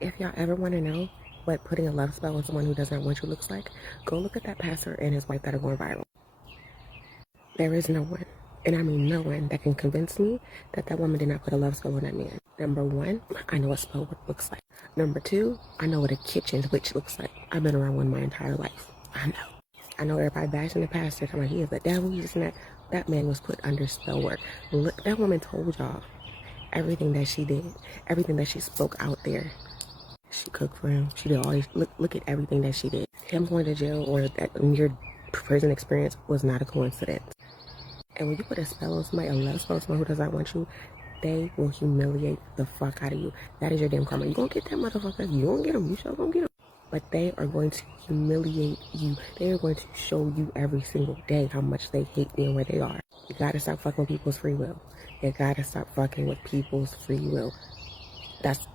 If y'all ever want to know what putting a love spell on someone who does not want you looks like, go look at that pastor and his wife that are going viral. There is no one, and I mean no one, that can convince me that that woman did not put a love spell on that man. Number one, I know what spell work looks like. Number two, I know what a kitchen witch looks like. I've been around one my entire life. I know everybody bashing the pastor, talking about he is the devil, he's not. That man was put under spell work. Look, that woman told y'all everything that she did, everything that she spoke out there. She cooked for him. She did all these. Look at everything that she did. Him going to jail or that your prison experience was not a coincidence. And when you put a spell on somebody, a love spell on someone who does not want you, they will humiliate the fuck out of you. That is your damn karma. You gonna get that motherfucker. You gonna get him. You sure gonna get him. But they are going to humiliate you. They are going to show you every single day how much they hate being where they are. You gotta stop fucking with people's free will. You gotta stop fucking with people's free will. That's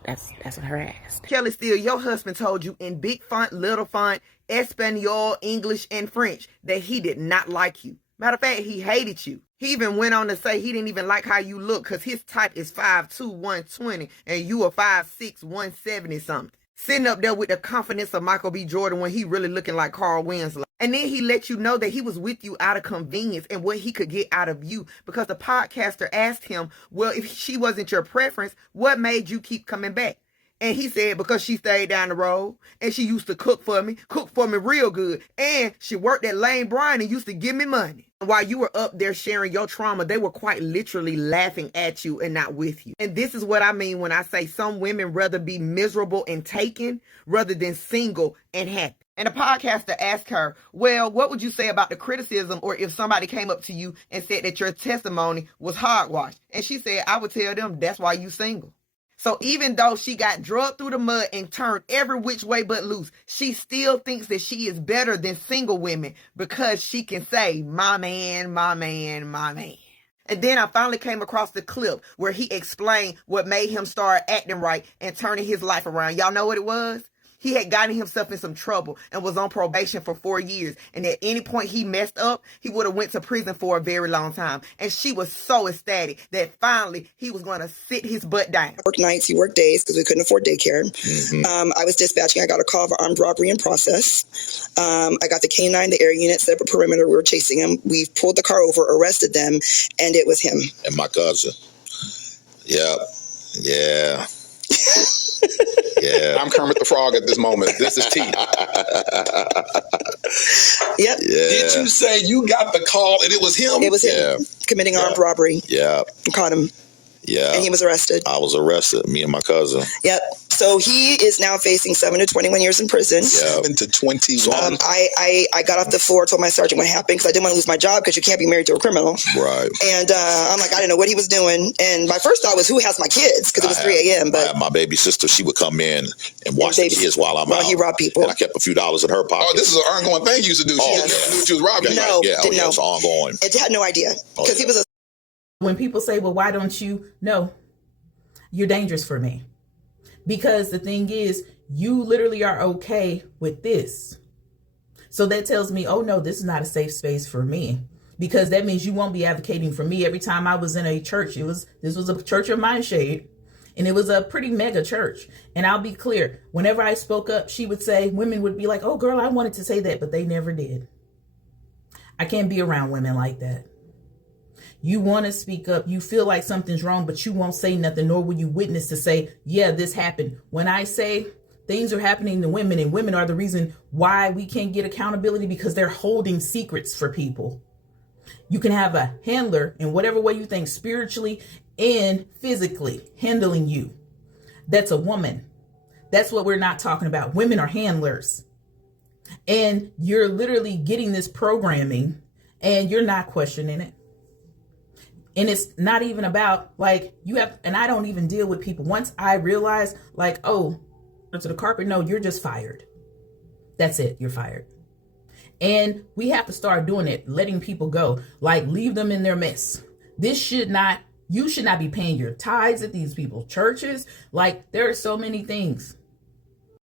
what her ass. Kelly Steele, your husband told you in big font, little font, Espanol, English, and French that he did not like you. Matter of fact, he hated you. He even went on to say he didn't even like how you look because his type is 5'2", 120, and you are 5'6", 170 something. Sitting up there with the confidence of Michael B. Jordan when he really looking like Carl Winslow. And then he let you know that he was with you out of convenience and what he could get out of you. Because the podcaster asked him, well, if she wasn't your preference, what made you keep coming back? And he said, because she stayed down the road and she used to cook for me real good. And she worked at Lane Bryant and used to give me money. While you were up there sharing your trauma, they were quite literally laughing at you and not with you. And this is what I mean when I say some women rather be miserable and taken rather than single and happy. And the podcaster asked her, well, what would you say about the criticism or if somebody came up to you and said that your testimony was hogwash? And she said, I would tell them that's why you single. So even though she got drugged through the mud and turned every which way but loose, she still thinks that she is better than single women because she can say, my man, my man, my man. And then I finally came across the clip where he explained what made him start acting right and turning his life around. Y'all know what it was? He had gotten himself in some trouble and was on probation for 4 years. And at any point he messed up, he would have went to prison for a very long time. And she was so ecstatic that finally he was going to sit his butt down. I worked nights, he worked days because we couldn't afford daycare. I was dispatching. I got a call for armed robbery in process. I got the K-9, the air unit, set up a perimeter. We were chasing him. We pulled the car over, arrested them, and it was him. And my cousin. Yeah. Yeah. I'm Kermit the Frog at this moment. This is T. Yep. Yeah. Did you say you got the call and it was him? It was him committing armed robbery. Yeah. We caught him. Yeah. And he was arrested. I was arrested, me and my cousin. Yep. So he is now facing 7 to 21 years in prison. 7 to 21. I got off the floor, told my sergeant what happened because I didn't want to lose my job because you can't be married to a criminal. Right. And I'm like, I didn't know what he was doing. And my first thought was, who has my kids? Because it was 3 a.m. But I had my baby sister. She would come in and watch the kids while I'm out. He robbed people. And I kept a few dollars in her pocket. Oh, this is an ongoing thing you used to do. She just never knew she was robbing. No, didn't know. It's ongoing. It had no idea because he was a. When people say, well, why don't you? No, you're dangerous for me. Because the thing is, you literally are okay with this. So that tells me, oh no, this is not a safe space for me. Because that means you won't be advocating for me. Every time I was in a church, this was a church of Mindshade. And it was a pretty mega church. And I'll be clear, whenever I spoke up, she would say, women would be like, oh girl, I wanted to say that, but they never did. I can't be around women like that. You want to speak up. You feel like something's wrong, but you won't say nothing, nor will you witness to say, yeah, this happened. When I say things are happening to women and women are the reason why we can't get accountability because they're holding secrets for people. You can have a handler in whatever way you think, spiritually and physically handling you. That's a woman. That's what we're not talking about. Women are handlers. And you're literally getting this programming and you're not questioning it. And it's not even about like you have, and I don't even deal with people. Once I realize like, oh, to the carpet, no, you're just fired. That's it. You're fired. And we have to start doing it, letting people go, like leave them in their mess. You should not be paying your tithes at these people's churches. Like there are so many things